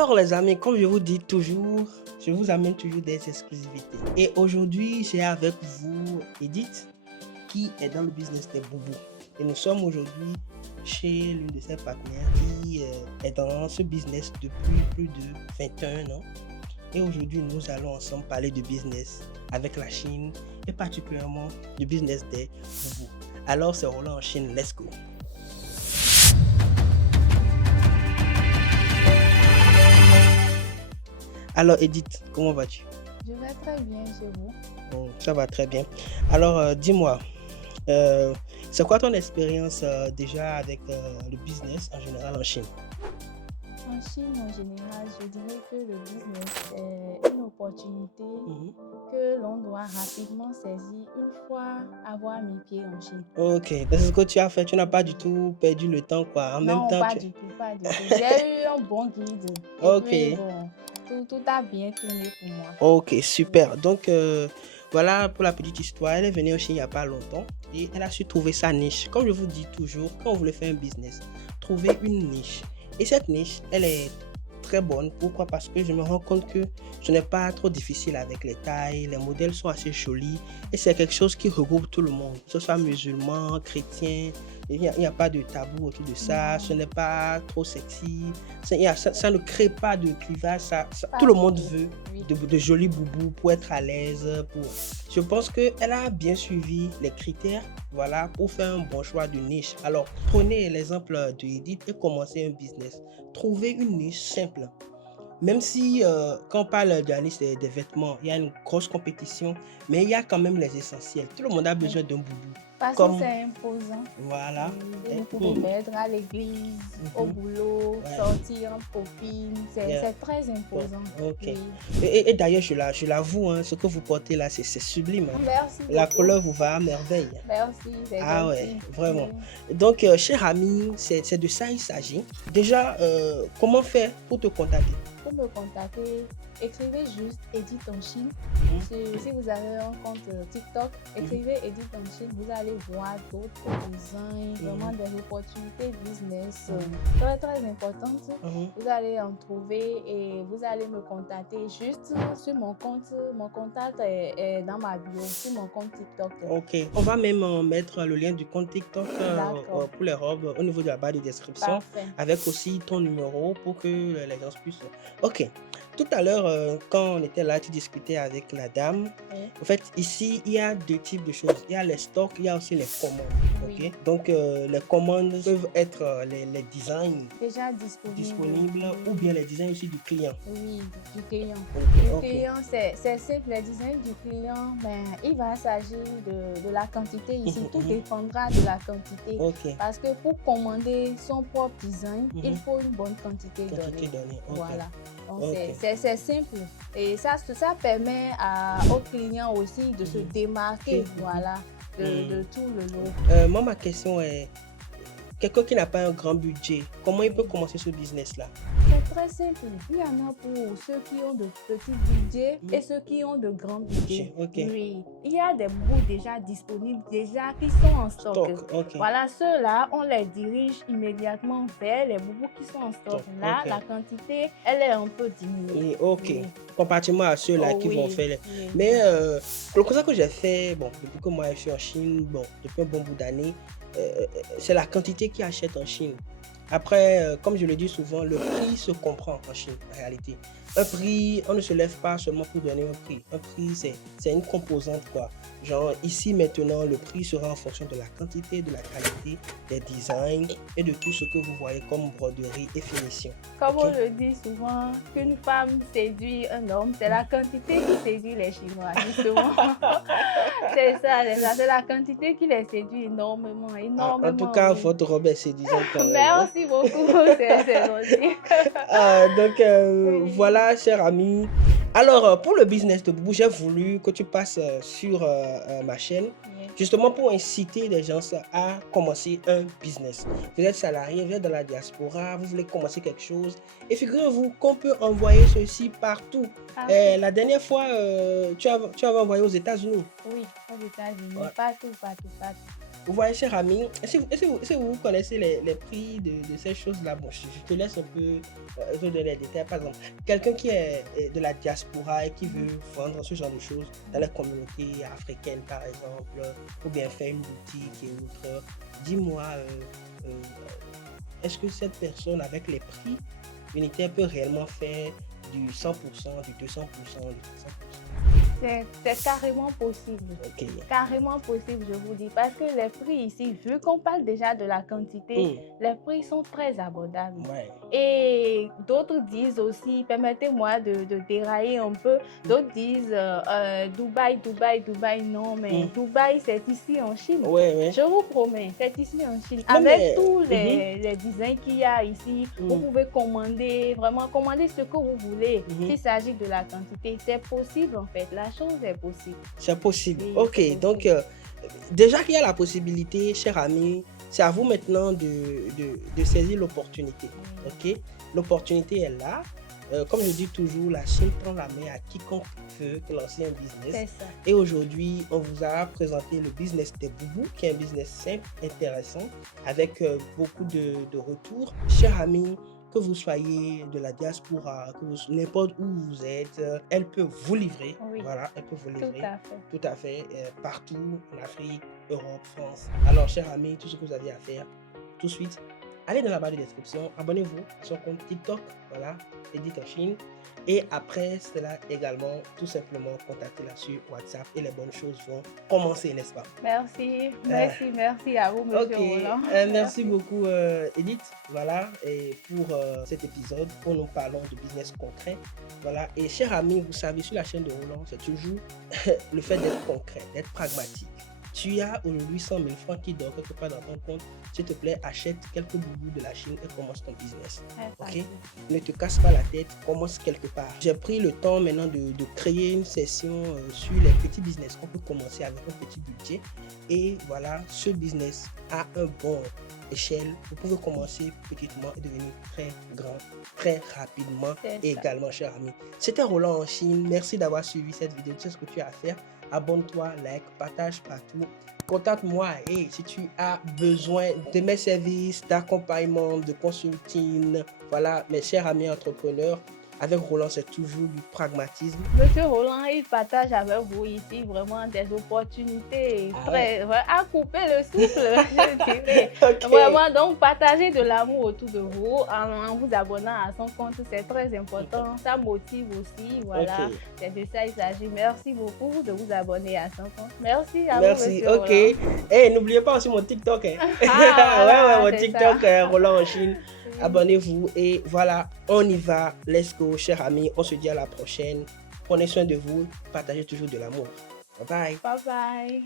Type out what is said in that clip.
Alors les amis, comme je vous dis toujours, je vous amène toujours des exclusivités. Et aujourd'hui, j'ai avec vous Edith, qui est dans le business des boubous. Et nous sommes aujourd'hui chez l'une de ses partenaires qui est dans ce business depuis plus de 21 ans. Et aujourd'hui, nous allons ensemble parler de business avec la Chine et particulièrement du business des boubous. Alors, c'est Roland en Chine, let's go! Alors Edith, comment vas-tu? Je vais très bien chez vous. Ça va très bien. Alors dis-moi, c'est quoi ton expérience déjà avec le business en général en Chine? En Chine, en général, je dirais que le business est une opportunité que l'on doit rapidement saisir une fois avoir mis pied en Chine. Ok, c'est ce que tu as fait, tu n'as pas du tout perdu le temps quoi. En même Non, temps, pas du tout, pas du tout. J'ai eu un bon guide et Ok. puis bon, tout a bien tourné pour moi. Ok, super. Donc voilà pour la petite histoire. Elle est venue en Chine il n'y a pas longtemps et elle a su trouver sa niche. Comme je vous dis toujours, quand vous voulez faire un business, trouvez une niche. Et cette niche, elle est très bonne. Pourquoi? Parce que je me rends compte que ce n'est pas trop difficile avec les tailles, les modèles sont assez jolis et c'est quelque chose qui regroupe tout le monde, que ce soit musulman, chrétien. Il n'y a pas de tabou autour de ça, ce n'est pas trop sexy, ça ne crée pas de clivage, tout le monde veut de jolis boubous pour être à l'aise. Je pense qu'elle a bien suivi les critères, voilà, pour faire un bon choix de niche. Alors, prenez l'exemple de Edith et commencez un business. Trouvez une niche simple. Même si quand on parle de la liste des vêtements, il y a une grosse compétition, mais il y a quand même les essentiels. Tout le monde a besoin d'un boubou. Parce que c'est imposant. Voilà. Vous pouvez mettre à l'église, au boulot, sortir en copine. C'est très imposant. Ok. Oui. Et d'ailleurs, je l'avoue, hein, ce que vous portez là, c'est sublime. Hein. Merci. La beaucoup. couleur vous va à merveille. Merci. Ah ouais, vraiment. Donc, cher ami, c'est de ça il s'agit. Déjà, comment faire pour te contacter? Pour me contacter, écrivez juste Edith en Chine. Si vous avez un compte TikTok, écrivez Edith en Chine. Vous allez voir d'autres designs, vraiment des opportunités business très très importantes. Vous allez en trouver et vous allez me contacter juste sur mon compte. Mon contact est dans ma bio, sur mon compte TikTok. Ok, on va même mettre le lien du compte TikTok pour les robes au niveau de la barre de description. Parfait. Avec aussi ton numéro pour que les gens puissent... Ok, tout à l'heure, quand on était là, tu discutais avec la dame. En fait, ici, il y a deux types de choses. Il y a les stocks, il y a aussi les commandes. Okay? Donc, les commandes peuvent être les designs déjà disponibles ou bien les designs aussi du client. Oui, du client. Okay. Du client, c'est simple. Les designs du client, ben, il va s'agir de la quantité ici. Tout dépendra de la quantité. Parce que pour commander son propre design, il faut une bonne quantité donnée. Voilà. Donc, c'est simple. Et ça permet aux clients aussi de se démarquer voilà, de tout le lot. Moi, ma question est, quelqu'un qui n'a pas un grand budget, comment il peut commencer ce business-là? C'est très simple. Il y en a pour ceux qui ont de petits budgets et ceux qui ont de grands budgets. Oui. Il y a des boubous déjà disponibles, déjà qui sont en stock. Voilà, ceux-là, on les dirige immédiatement vers les boubous qui sont en stock. Là, la quantité, elle est un peu diminuée. Comparativement à ceux-là qui vont faire. Mais le constat que j'ai fait, bon, depuis que moi je suis en Chine, bon, depuis un bon bout d'années, c'est la quantité qui achète en Chine. Après, comme je le dis souvent, le prix se comprend en Chine, en réalité. Un prix, on ne se lève pas seulement pour donner un prix. Un prix, c'est une composante, quoi. Genre, ici, maintenant, le prix sera en fonction de la quantité, de la qualité, des designs et de tout ce que vous voyez comme broderie et finition. Comme on le dit souvent, qu'une femme séduit un homme, c'est la quantité qui séduit les Chinois, justement. C'est ça, c'est la quantité qui les séduit énormément. En tout cas, votre robe est séduisante quand même. Merci beaucoup, c'est gentil. Donc, voilà, cher ami. Alors, pour le business de boubou, j'ai voulu que tu passes sur ma chaîne, justement pour inciter les gens à commencer un business. Vous êtes salarié, vous êtes dans la diaspora, vous voulez commencer quelque chose. Et figurez-vous qu'on peut envoyer ceci partout. La dernière fois, tu avais envoyé aux États-Unis. Oui, aux États-Unis, partout. Vous voyez, cher ami, est-ce que vous connaissez les prix de ces choses-là? Bon, je te laisse un peu te donner les détails. Par exemple, quelqu'un qui est de la diaspora et qui veut vendre ce genre de choses dans la communauté africaine, par exemple, ou bien faire une boutique et autres, dis-moi, est-ce que cette personne, avec les prix unitaires, peut réellement faire du 100%, du 200%, du 300%? C'est carrément possible. Ok. Carrément possible, je vous dis. Parce que les prix ici, vu qu'on parle déjà de la quantité, les prix sont très abordables. Ouais. Et d'autres disent aussi, permettez-moi de dérailler un peu, d'autres disent Dubaï, Dubaï, Dubaï, non, mais Dubaï, c'est ici en Chine. Ouais. Je vous promets, c'est ici en Chine. Non, Avec tous les designs qu'il y a ici, vous pouvez commander, vraiment commander ce que vous voulez. S'il s'agit de la quantité, c'est possible en fait. La chose est possible. C'est possible. Oui, Ok, c'est possible. donc déjà qu'il y a la possibilité, cher ami, c'est à vous maintenant de saisir l'opportunité. Ok, l'opportunité est là. Comme je dis toujours, la Chine prend la main à quiconque veut lancer un business. C'est ça. Et aujourd'hui, on vous a présenté le business des boubous, qui est un business simple, intéressant, avec beaucoup de retours. Cher ami, que vous soyez de la diaspora, n'importe où vous êtes, elle peut vous livrer. Oui. Voilà, elle peut vous livrer. Tout à fait. Partout en Afrique, Europe, France. Alors, cher ami, tout ce que vous avez à faire, tout de suite, allez dans la barre de description, abonnez-vous à son compte TikTok, voilà, Edith en Chine. Et après cela également, tout simplement contactez-la sur WhatsApp et les bonnes choses vont commencer, n'est-ce pas? Merci à vous, monsieur Roland. Merci beaucoup, Edith. Voilà, et pour cet épisode où nous parlons de business concret. Voilà, et chers amis, vous savez, sur la chaîne de Roland, c'est toujours le fait d'être concret, d'être pragmatique. Tu as aujourd'hui 100 000 francs qui dorment quelque part dans ton compte. S'il te plaît, achète quelques boubous de la Chine et commence ton business. Ok? Ne te casse pas la tête, commence quelque part. J'ai pris le temps maintenant de créer une session sur les petits business qu'on peut commencer avec un petit budget. Et voilà, ce business a un bon échelle. Vous pouvez commencer petitement et devenir très grand, très rapidement également, cher ami. C'était Roland en Chine. Merci d'avoir suivi cette vidéo. Tu sais ce que tu as à faire. Abonne-toi, like, partage partout. Contacte-moi et si tu as besoin de mes services, d'accompagnement, de consulting, voilà, mes chers amis entrepreneurs, avec Roland, c'est toujours du pragmatisme. Monsieur Roland, il partage avec vous ici vraiment des opportunités à couper le souffle, je dirais. Vraiment, donc partagez de l'amour autour de vous en vous abonnant à son compte, c'est très important. Ça motive aussi, voilà. C'est de ça il s'agit. Merci beaucoup de vous abonner à son compte. Merci à vous, monsieur Roland. Et n'oubliez pas aussi mon TikTok. Mon TikTok, Roland en Chine. Abonnez-vous et voilà, on y va. Let's go, chers amis. On se dit à la prochaine. Prenez soin de vous. Partagez toujours de l'amour. Bye bye. Bye bye.